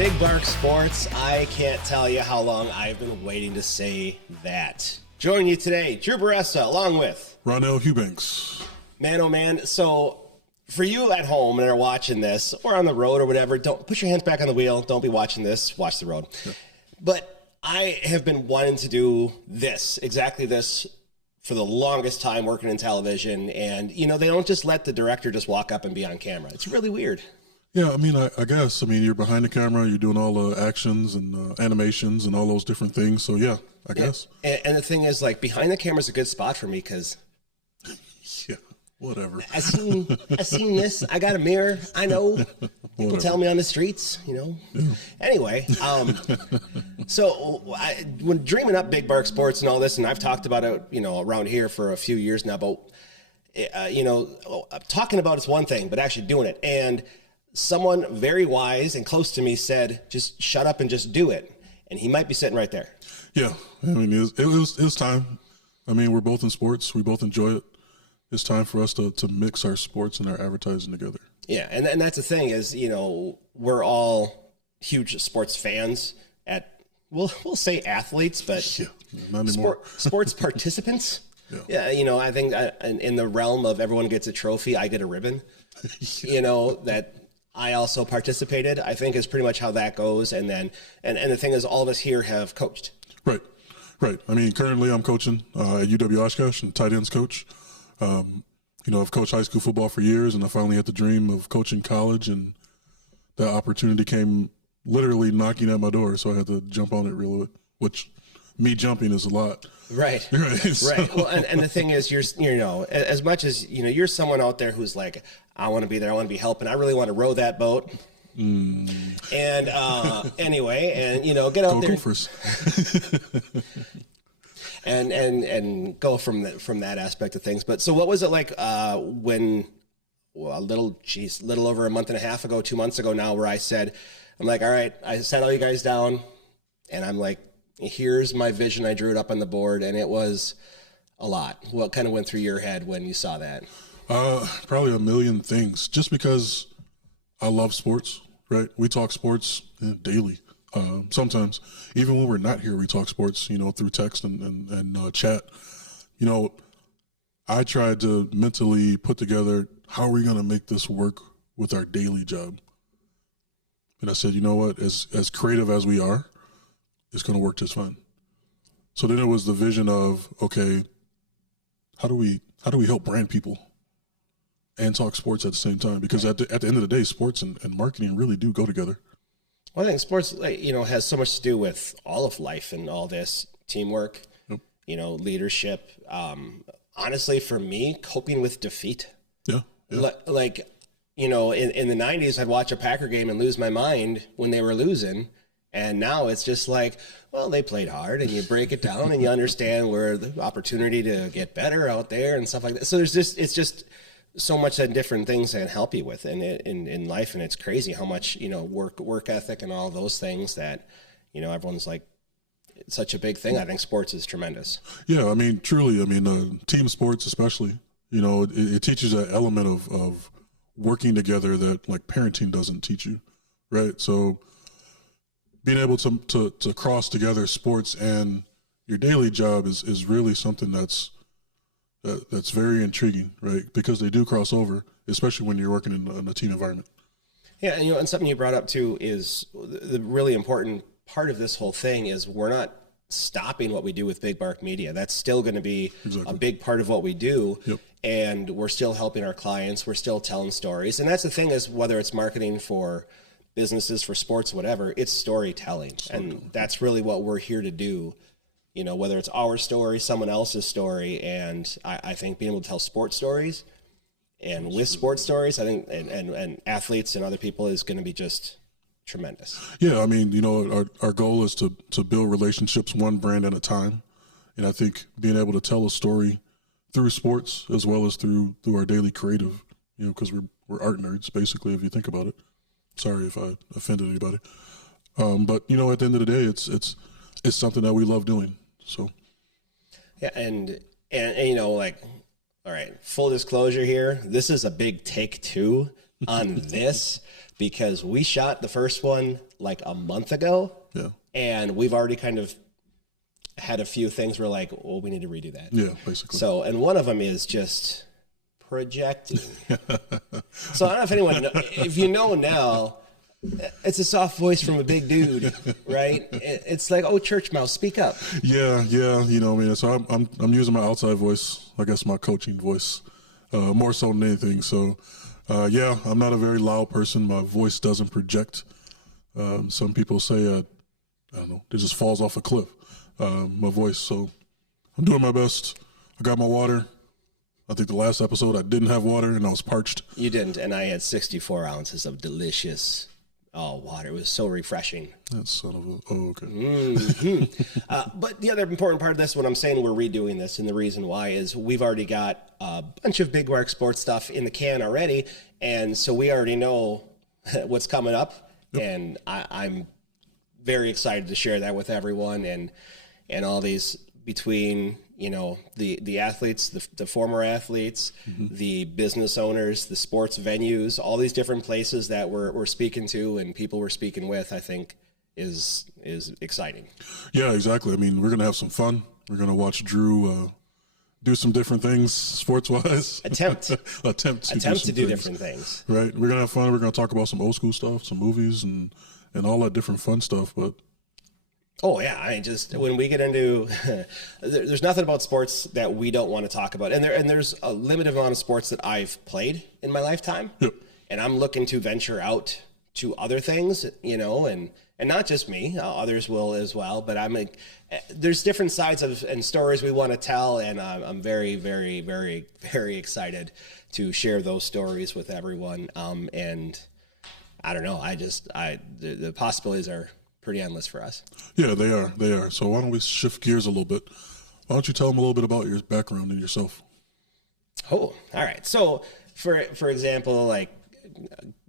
Big Bark Sports. I can't tell you how long I've been waiting to say that. Joining you today, Drew Baressa, along with Nell Eubanks. Man, oh man. So for you at home that are watching this or on the road or whatever, don't put your hands back on the wheel. Don't be watching this. Watch the road. Yeah. But I have been wanting to do this, exactly this, for the longest time working in television. And, you know, they don't just let the director just walk up and be on camera. It's really weird. Yeah, I mean, I guess. I mean, you're behind the camera, you're doing all the actions and animations and all those different things. So, yeah, I guess. And the thing is, like, behind the camera is a good spot for me because... yeah, whatever. I seen this. I got a mirror. I know. People tell me on the streets, you know. Yeah. Anyway, so when dreaming up Big Bark Sports and all this, and I've talked about it, you know, around here for a few years now, but, you know, talking about it's one thing, but actually doing it. And someone very wise and close to me said, just shut up and just do it. And he might be sitting right there. Yeah. I mean, it was time. I mean, we're both in sports. We both enjoy it. It's time for us to mix our sports and our advertising together. Yeah. And that's the thing is, you know, we're all huge sports fans we'll say athletes, but yeah, not anymore. Sports participants. Yeah. You know, I think in the realm of everyone gets a trophy, I get a ribbon, yeah. You know, that I also participated, I think is pretty much how that goes. And then, and the thing is, all of us here have coached. Right. I mean, currently I'm coaching at UW Oshkosh and tight ends coach. You know, I've coached high school football for years, and I finally had the dream of coaching college, and that opportunity came literally knocking at my door. So I had to jump on it real quick, which me jumping is a lot. Right. So. Right. Well, and the thing is, you know, as much as, you know, you're someone out there who's like, I want to be there. I want to be helping. I really want to row that boat. And anyway, and, you know, get out there. Gophers. and go from that aspect of things. But so what was it like when a little over a month and a half ago, 2 months ago now, where I said, I'm like, all right, I sat all you guys down and I'm like, here's my vision. I drew it up on the board, and it was a lot. What kind of went through your head when you saw that? Probably a million things, just because I love sports, right? We talk sports daily. Sometimes, even when we're not here, we talk sports, you know, through text and chat. You know, I tried to mentally put together, how are we going to make this work with our daily job? And I said, you know what, as creative as we are, it's going to work just fine. So then it was the vision of, okay, how do we help brand people and talk sports at the same time? Because at the end of the day, sports and marketing really do go together. Well, I think sports, you know, has so much to do with all of life and all this teamwork, yep. You know, leadership. Honestly, for me, coping with defeat. Yeah. Like, you know, in the 90s, I'd watch a Packer game and lose my mind when they were losing. And now it's just like, well, they played hard, and you break it down and you understand where the opportunity to get better out there and stuff like that. So it's just so much that different things that can help you with in life. And it's crazy how much, you know, work ethic and all those things that, you know, everyone's like, it's such a big thing. I think sports is tremendous. Yeah. I mean, truly, I mean, team sports, especially, you know, it teaches that element of working together that like parenting doesn't teach you. Right. So being able to cross together sports and your daily job is really something that's very intriguing, right? Because they do cross over, especially when you're working in a team environment. Yeah, and you know, and something you brought up too is the really important part of this whole thing is we're not stopping what we do with Big Bark Media. That's still going to be a big part of what we do. Yep. And we're still helping our clients. We're still telling stories. And that's the thing is, whether it's marketing for businesses, for sports, whatever, it's storytelling. And that's really what we're here to do. You know, whether it's our story, someone else's story. And I think being able to tell sports stories and with sports stories, I think, and athletes and other people is going to be just tremendous. Yeah. I mean, you know, our goal is to build relationships one brand at a time. And I think being able to tell a story through sports as well as through our daily creative, you know, because we're art nerds, basically, if you think about it. Sorry if I offended anybody. But, you know, at the end of the day, it's something that we love doing. So. Yeah. And you know, like, all right, full disclosure here, this is a big take too, on this because we shot the first one like a month ago. Yeah. And we've already kind of had a few things where like, well, we need to redo that. Yeah, basically. So, and one of them is just projecting. So I don't know if anyone, if you know Nell, it's a soft voice from a big dude, right? It's like, oh, church mouse, speak up. Yeah, you know what I mean? So I'm using my outside voice, I guess my coaching voice, more so than anything. So, yeah, I'm not a very loud person. My voice doesn't project. Some people say, I don't know, it just falls off a cliff, my voice. So I'm doing my best. I got my water. I think the last episode I didn't have water and I was parched. You didn't, and I had 64 ounces of delicious water. It was so refreshing. That son of a... Oh, okay. Mm-hmm. But the other important part of this, when I'm saying we're redoing this, and the reason why is we've already got a bunch of Big Mark Sports stuff in the can already, and so we already know what's coming up, and I'm very excited to share that with everyone, and all these between, you know, the athletes, the former athletes, the business owners, the sports venues, all these different places that we're speaking to and people we're speaking with, I think is exciting. Yeah, exactly. I mean, we're going to have some fun. We're going to watch Drew do some different things sports-wise. Attempt to do different things. Right. We're going to have fun. We're going to talk about some old school stuff, some movies and all that different fun stuff, but oh, yeah. I mean, just when we get into, there's nothing about sports that we don't want to talk about. And there's a limited amount of sports that I've played in my lifetime. Yep. And I'm looking to venture out to other things, you know, and not just me, others will as well. But I'm like, there's different sides and stories we want to tell. And I'm very, very, very, very excited to share those stories with everyone. And I don't know. The possibilities are pretty endless for us. Yeah, they are. So why don't we shift gears a little bit? Why don't you tell them a little bit about your background and yourself? Oh, all right. So for example, like,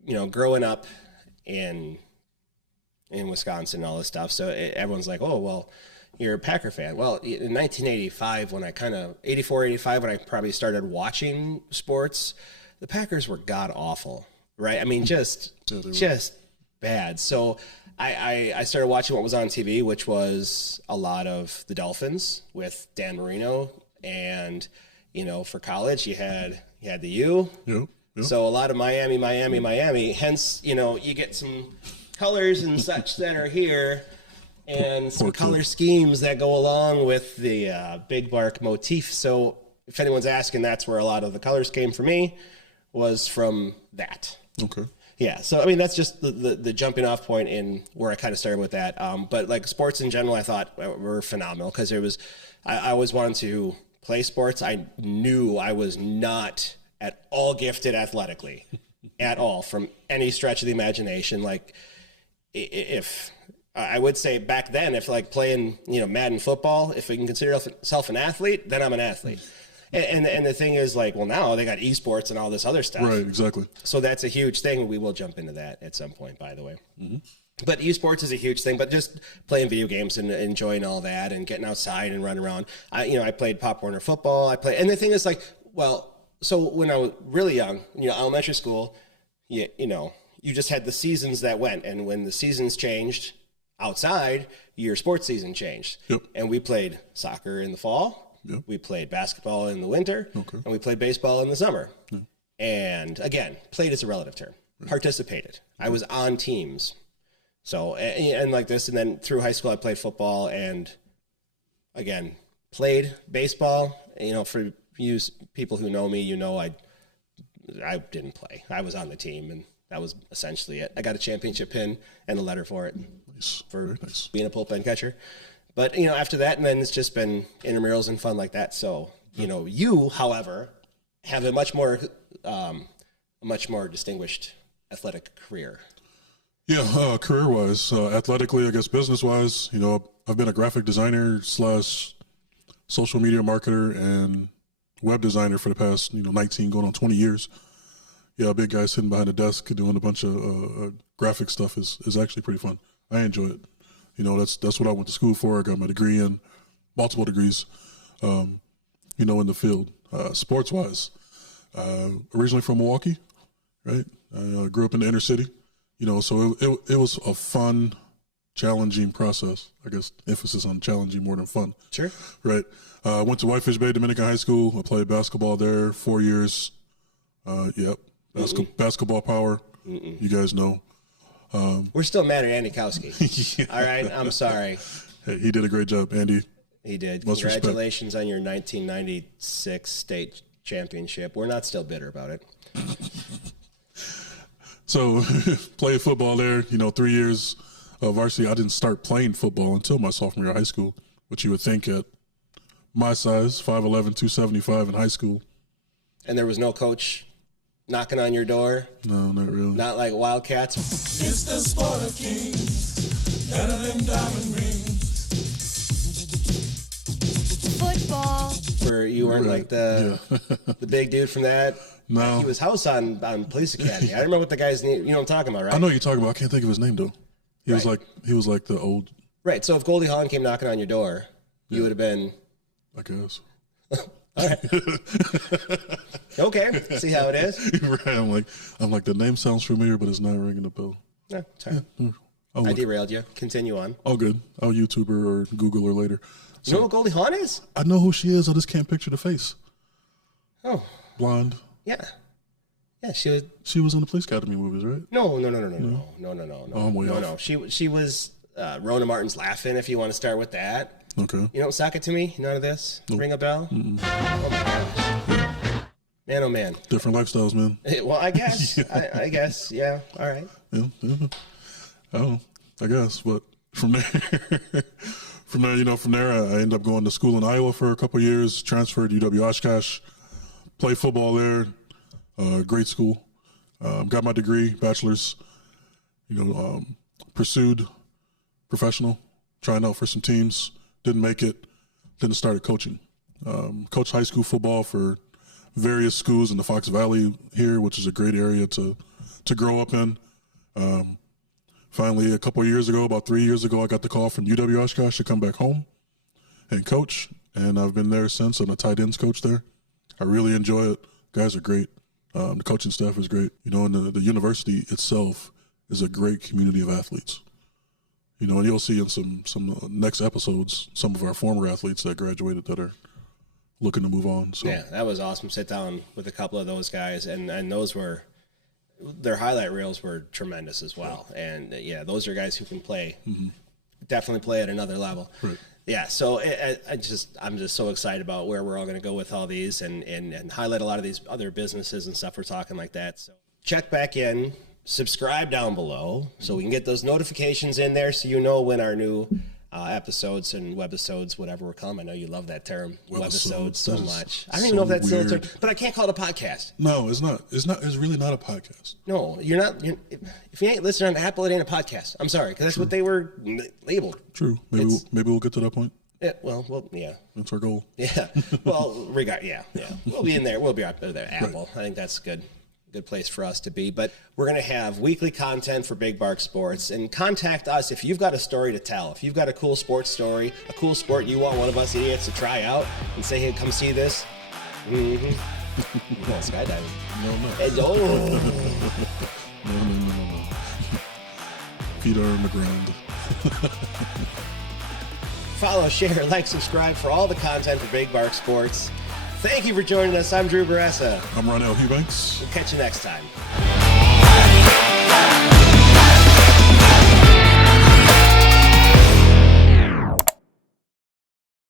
you know, growing up in Wisconsin and all this stuff. So everyone's like, oh, well, you're a Packer fan. Well, in 1985, 84, 85, when I probably started watching sports, the Packers were god awful, right? I mean, just bad. So I started watching what was on TV, which was a lot of the Dolphins with Dan Marino, and you know, for college you had the U. Yep. So a lot of Miami. Hence, you know, you get some colors and such that are here, and some color schemes that go along with the Big Bark motif. So if anyone's asking, that's where a lot of the colors came for me, was from that. Okay. Yeah, so I mean that's just the jumping off point in where I kind of started with that. But like sports in general, I thought were phenomenal because I always wanted to play sports. I knew I was not at all gifted athletically, at all, from any stretch of the imagination. Like if I would say back then, if like playing, you know, Madden football, if we can consider yourself an athlete, then I'm an athlete. And the thing is, like, well, now they got esports and all this other stuff. Right, exactly. So that's a huge thing. We will jump into that at some point, by the way. Mm-hmm. But esports is a huge thing. But just playing video games and enjoying all that and getting outside and running around. I played Pop Warner football. And the thing is, like, well, so when I was really young, you know, elementary school, you know, you just had the seasons that went. And when the seasons changed outside, your sports season changed. Yep. And we played soccer in the fall. Yep. We played basketball in the winter, and we played baseball in the summer. Yep. And again, played is a relative term. Right. Participated. I was on teams. So, and like this, and then through high school, I played football and, again, played baseball. You know, for you people who know me, you know I didn't play. I was on the team, and that was essentially it. I got a championship pin and a letter for it. Nice. For being a bullpen catcher. But, you know, after that, and then it's just been intramurals and fun like that. So, you know, you, however, have a much more distinguished athletic career. Yeah, career-wise, athletically, I guess business-wise, you know, I've been a graphic designer / social media marketer and web designer for the past, 19 going on 20 years. Yeah, a big guy sitting behind a desk doing a bunch of graphic stuff is actually pretty fun. I enjoy it. You know, that's what I went to school for. I got my degree in, multiple degrees, in the field. Sports-wise, originally from Milwaukee, right? I grew up in the inner city, so it was a fun, challenging process. I guess emphasis on challenging more than fun. Sure. Right. Went to Whitefish Bay Dominican High School. I played basketball there 4 years. Yep. Basketball power. You guys know. We're still mad at Andy Kowski. Yeah. All right. I'm sorry. Hey, he did a great job, Andy. He did. Most Congratulations on your 1996 state championship. We're not still bitter about it. So played football there, 3 years of varsity. I didn't start playing football until my sophomore year of high school, which you would think at my size, 5'11", 275 in high school. And there was no coach knocking on your door? No, not really. Not like Wildcats? It's the sport of kings, better than diamond rings. Football. Where you weren't like the big dude from that? No. He was house on Police Academy. I don't remember what the guy's name, you know what I'm talking about, right? I know what you're talking about. I can't think of his name, though. He was like the old. Right. So if Goldie Hawn came knocking on your door, you would have been. I guess. All right. Okay. See how it is. Right. I'm like the name sounds familiar, but it's not ringing a bell. No, sorry. I derailed you. Continue on. All good. I'll YouTube her or Google her later. So, you know what Goldie Hawn is? I know who she is. I just can't picture the face. Oh. Blonde. Yeah. Yeah, she was. She was in the Police Academy movies, right? No. Oh, I'm way off. No. She was Rona Martin's Laughing. If you want to start with that. Okay. You don't suck it to me. None of this. Nope. Ring a bell. Mm-mm. Oh my gosh. Man, oh man. Different lifestyles, man. Well, I guess. I guess. Yeah. All right. Yeah. Oh, I guess. But from there, I ended up going to school in Iowa for a couple of years. Transferred to UW Oshkosh. Played football there. Great school. Got my degree, bachelor's. Pursued professional, trying out for some teams. Didn't make it. Then started coaching. Coached high school football for various schools in the Fox Valley here, which is a great area to grow up in. Finally, a couple of years ago, about 3 years ago, I got the call from UW Oshkosh to come back home and coach. And I've been there since. I'm a tight ends coach there. I really enjoy it. Guys are great. The coaching staff is great. And the university itself is a great community of athletes. And you'll see in some next episodes some of our former athletes that graduated that are looking to move on. So yeah, that was awesome. Sit down with a couple of those guys, and those were their highlight reels were tremendous as well. Yeah. And those are guys who can play, definitely play at another level. Right. Yeah, so I'm just so excited about where we're all going to go with all these and highlight a lot of these other businesses and stuff we're talking like that. So check back in. Subscribe down below so we can get those notifications in there so you know when our new episodes and webisodes, whatever will come. I know you love that term, webisodes, so much. I don't even know if that's still a term, but I can't call it a podcast. No, it's not. It's really not a podcast. No, you're not. If you ain't listening on Apple, it ain't a podcast. I'm sorry, because that's what they were labeled. True. Maybe we'll get to that point. Yeah, well, yeah. That's our goal. Yeah. Well, yeah. We'll be in there. We'll be up there, Apple. Right. I think that's good place for us to be. But we're going to have weekly content for Big Bark Sports, and contact us if you've got a story to tell. If you've got a cool sports story, a cool sport you want one of us idiots to try out and say, hey, come see this. Mm-hmm. No, skydiving. No. No. Feet are on the ground. Follow, share, like, subscribe for all the content for Big Bark Sports. Thank you for joining us. I'm Drew Baressa. I'm Ronell Eubanks. We'll catch you next time.